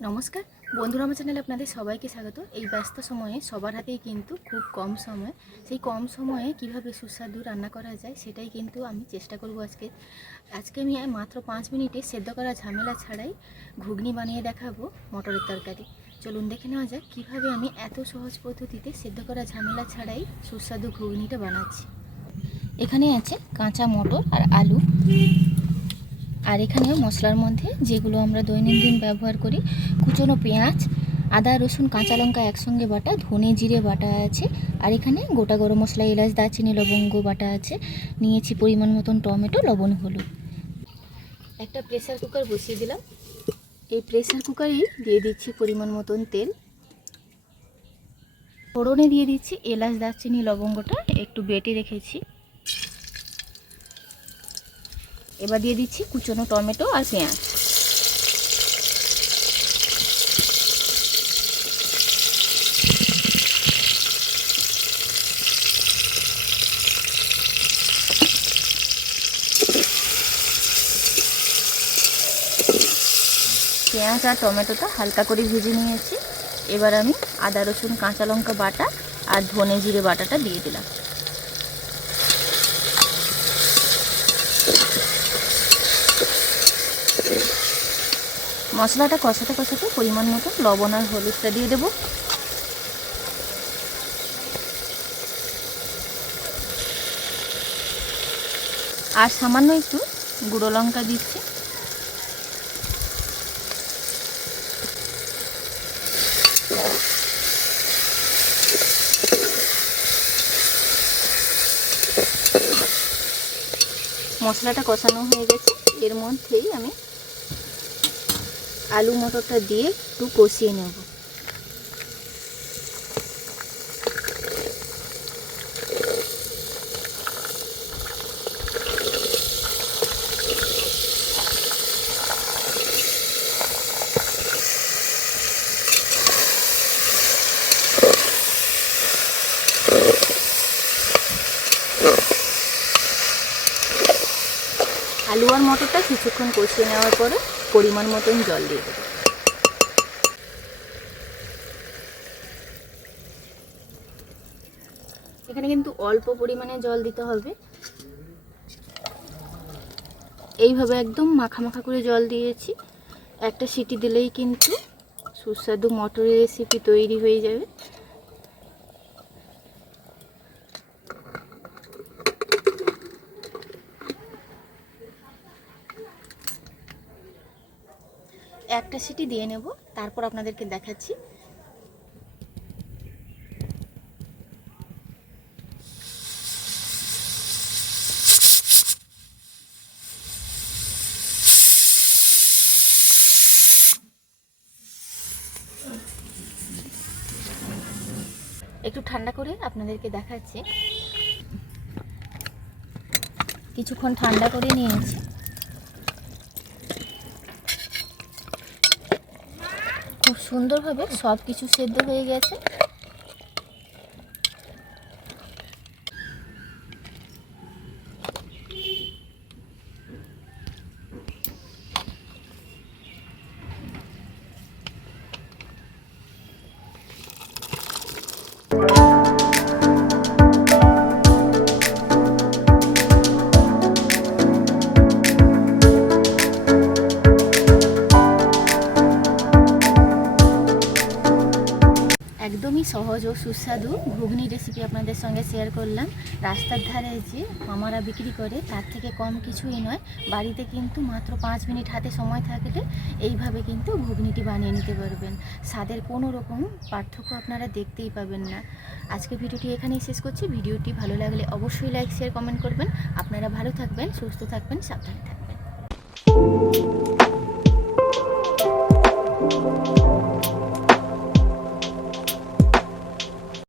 নমস্কার। বন্ধুরা, আমার চ্যানেলে আপনাদের সবাইকে স্বাগত। এই ব্যস্ত সময়ে সবার হাতেই কিন্তু খুব কম সময়। সেই কম সময়ে কীভাবে সুস্বাদু রান্না করা যায় সেটাই কিন্তু আমি চেষ্টা করব আজকে। আজকে আমি মাত্র পাঁচ মিনিটে সেদ্ধ করা ঝামেলা ছাড়াই ঘুগনি বানিয়ে দেখাবো মটরের তরকারি। চলুন দেখে নেওয়া যাক কীভাবে আমি এত সহজ পদ্ধতিতে সেদ্ধ করা ঝামেলা ছাড়াই সুস্বাদু ঘুগনিটা বানাচ্ছি। এখানে আছে কাঁচা মটর আর আলু। আর এখানে মশলার মধ্যে যেগুলো আমরা দৈনন্দিন ব্যবহার করি, কুচনো পেঁয়াজ, আদা, রসুন, কাঁচা লঙ্কা একসঙ্গে বাটা, ধনে জিরে বাটা আছে, আর এখানে গোটা গরম মশলা, এলাচ, দারচিনি, লবঙ্গ বাটা আছে। নিয়েছি পরিমাণ মতন টমেটো, লবণ, হলুদ। একটা প্রেসার কুকার বসিয়ে দিলাম। এই প্রেসার কুকারেই দিয়ে দিচ্ছি পরিমাণ মতন তেল। ফোড়নে দিয়ে দিচ্ছি এলাচ, দারচিনি, লবঙ্গটা একটু বেটে রেখেছি। এবার দিয়ে দিচ্ছি কুচনো টমেটো আর পেঁয়াজ। পেঁয়াজ আর টমেটোটা হালকা করে ভেজে নিয়েছি। এবার আমি আদা, রসুন, কাঁচা লঙ্কা বাটা আর ধনে জিরে বাটাটা দিয়ে দিলাম। মশলাটা কষাতে কষাতে পরিমাণ মতো লবণ আর হলুদটা দিয়ে দেবো। আর সামান্য একটু গুঁড়ো লঙ্কা দিচ্ছি। মশলাটা কষানো হয়ে গেছে। এর মধ্যেই আমি আলু মটরটা দিয়ে একটু কষিয়ে নেব। আলু আর মটরটা কিছুক্ষণ কষিয়ে নেওয়ার পরে পরিমাণ মতন জল দিয়ে দেবো। এখানে কিন্তু অল্প পরিমাণে জল দিতে হবে। এইভাবে একদম মাখা মাখা করে জল দিয়েছি। একটা সিটি দিলেই কিন্তু সুস্বাদু মটরের রেসিপি তৈরি হয়ে যাবে। একটা সিটি দিয়ে নেব, তারপর আপনাদেরকে দেখাচ্ছি। একটু ঠান্ডা করে আপনাদেরকে দেখাচ্ছি। কিছুক্ষণ ঠান্ডা করে নিয়েছি। খুব সুন্দরভাবে সব কিছু সেদ্ধ হয়ে গেছে। সহজ ও সুস্বাদু ঘুগনি রেসিপি আপনাদের সঙ্গে শেয়ার করলাম। রাস্তার ধারে যে মামারা বিক্রি করে, তার থেকে কম কিছুই নয়। বাড়িতে কিন্তু মাত্র পাঁচ মিনিট হাতে সময় থাকলে এইভাবে কিন্তু ঘুগনিটি বানিয়ে নিতে পারবেন। স্বাদের কোনো রকম পার্থক্য আপনারা দেখতেই পাবেন না। আজকে ভিডিওটি এখানেই শেষ করছি। ভিডিওটি ভালো লাগলে অবশ্যই লাইক শেয়ার কমেন্ট করবেন। আপনারা ভালো থাকবেন, সুস্থ থাকবেন, সাবধানে থাকবেন।